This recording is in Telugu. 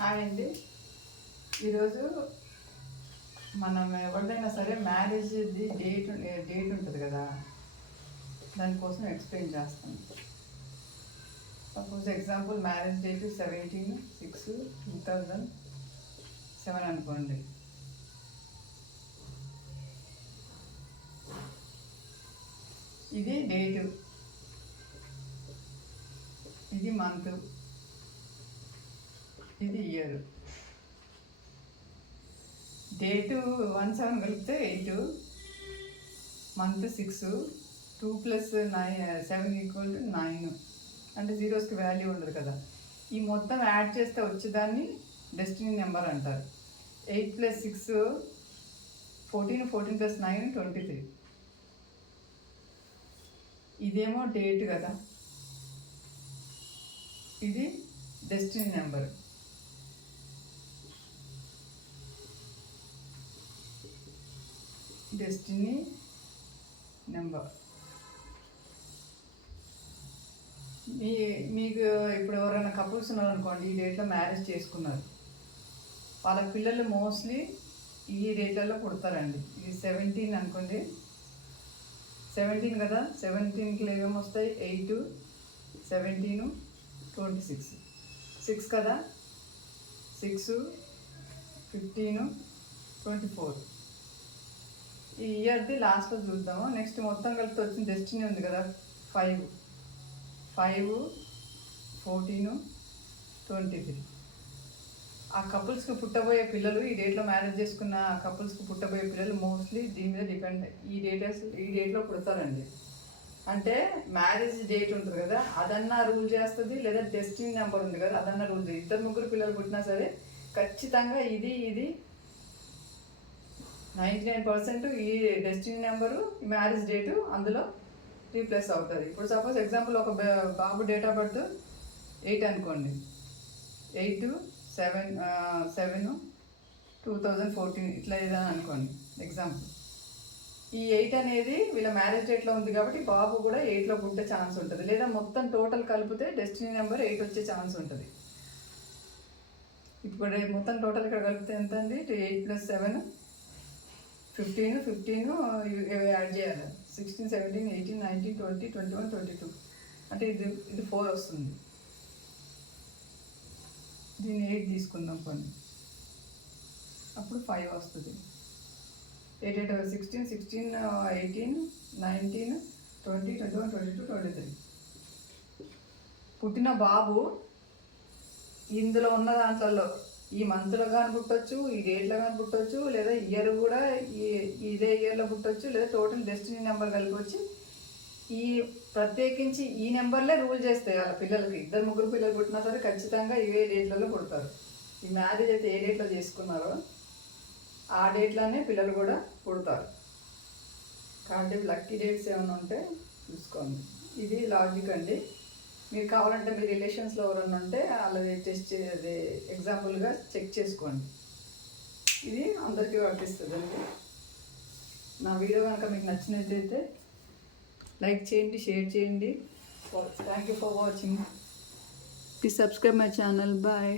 హాయ్ అండి. ఈరోజు మనం ఎవరిదైనా సరే మ్యారేజ్ది డేట్ ఉంటుంది కదా, దానికోసం ఎక్స్ప్లెయిన్ చేస్తాను. సపోజ్ ఎగ్జాంపుల్ మ్యారేజ్ డేట్ 17/6/2007 అనుకోండి. ఇది డేటు, ఇది మంత్, ఇది ఇయర్. డేటు 17 కలిపితే 8, మంత్ 6, 2 + 7 = 9. అంటే జీరోస్కి వాల్యూ ఉండదు కదా. ఈ మొత్తం యాడ్ చేస్తే వచ్చేదాన్ని డెస్టినీ నెంబర్ అంటారు. 8 + 6 14, 14 + 9 23. ఇదేమో డేట్ కదా, ఇది డెస్టినీ నెంబర్. డెస్టినీ నెంబర్ మీకు ఇప్పుడు ఎవరైనా కపుల్స్ ఉన్నారనుకోండి, ఈ డేట్లో మ్యారేజ్ చేసుకున్నారు, వాళ్ళ పిల్లలు మోస్ట్లీ ఈ డేట్లలో పుడతారండి. ఇది 17 అనుకోండి, 17 కదా, 17కి ఏమేమి వస్తాయి? 8, 17, 26. 6 కదా, 6, 15, 24. ఈ ఇయర్ది లాస్ట్లో చూద్దాము. నెక్స్ట్ మొత్తం కలిపి వచ్చిన డెస్టినీ ఉంది కదా, 5, 14, 23. ఆ కపుల్స్కి పుట్టబోయే పిల్లలు, ఈ డేట్లో మ్యారేజ్ చేసుకున్న కపుల్స్కి పుట్టబోయే పిల్లలు మోస్ట్లీ దీని మీద డిపెండ్, ఈ డేట్లో పుడతారండి. అంటే మ్యారేజ్ డేట్ ఉంటుంది కదా, అదన్నా రూల్ చేస్తుంది, లేదా డెస్టినీ నెంబర్ ఉంది కదా, అదన్నా రూల్ చేస్తుంది. 2-3 పిల్లలు పుట్టినా సరే ఖచ్చితంగా ఇది 99% ఈ డెస్టినీ నెంబరు, ఈ మ్యారేజ్ డేటు అందులో రీప్లేస్ అవుతుంది. ఇప్పుడు సపోజ్ ఎగ్జాంపుల్ ఒక బాబు డేట్ ఆఫ్ బర్త్ 8 అనుకోండి, 8/7/2014 ఇట్లా ఏదైనా అనుకోండి ఎగ్జాంపుల్. ఈ 8 అనేది వీళ్ళ మ్యారేజ్ డేట్లో ఉంది కాబట్టి బాబు కూడా 8లో పుట్టే ఛాన్స్ ఉంటుంది, లేదా మొత్తం టోటల్ కలిపితే డెస్టినీ నెంబర్ 8 వచ్చే ఛాన్స్ ఉంటుంది. ఇప్పుడు మొత్తం టోటల్ ఇక్కడ కలిపితే ఎంత అండి? 8 + 7 15, 15 యాడ్ చేయాలి. 16, 17, 18, 19, 20, 21, 22. అంటే ఇది 4 వస్తుంది. దీన్ని 8 తీసుకుందాం కొన్ని, అప్పుడు 5 వస్తుంది. 8, 8, 16, 18, 19, 20, 21, 22, 23. పుట్టిన బాబు ఇందులో ఉన్న దాంట్లో ఈ మంత్లో కానీ పుట్టవచ్చు, ఈ డేట్లో కానీ పుట్టవచ్చు, లేదా ఇయర్ కూడా ఇదే ఇయర్లో పుట్టవచ్చు, లేదా టోటల్ డెస్టినీ నెంబర్ కలిపి వచ్చి ఈ ప్రత్యేకించి ఈ నెంబర్లే రూల్ చేస్తాయి వాళ్ళ పిల్లలకి. 2-3 పిల్లలు పుట్టినా సరే ఖచ్చితంగా ఇవే డేట్లలో పుడతారు. ఈ మ్యారేజ్ అయితే ఏ డేట్లో చేసుకున్నారో ఆ డేట్లోనే పిల్లలు కూడా పుడతారు. కాబట్టి లక్కీ డేట్స్ ఏమైనా ఉంటే చూసుకోండి. ఇది లాజిక్ అండి. మీరు కావాలంటే మీ రిలేషన్స్లో ఎవరన్నా ఉంటే వాళ్ళది టెస్ట్ ఎగ్జాంపుల్గా చెక్ చేసుకోండి. ఇది అందరికీ వర్తిస్తుంది అండి. నా వీడియో కనుక మీకు నచ్చినట్లయితే లైక్ చేయండి, షేర్ చేయండి. Thank you for watching. Please subscribe my channel. Bye.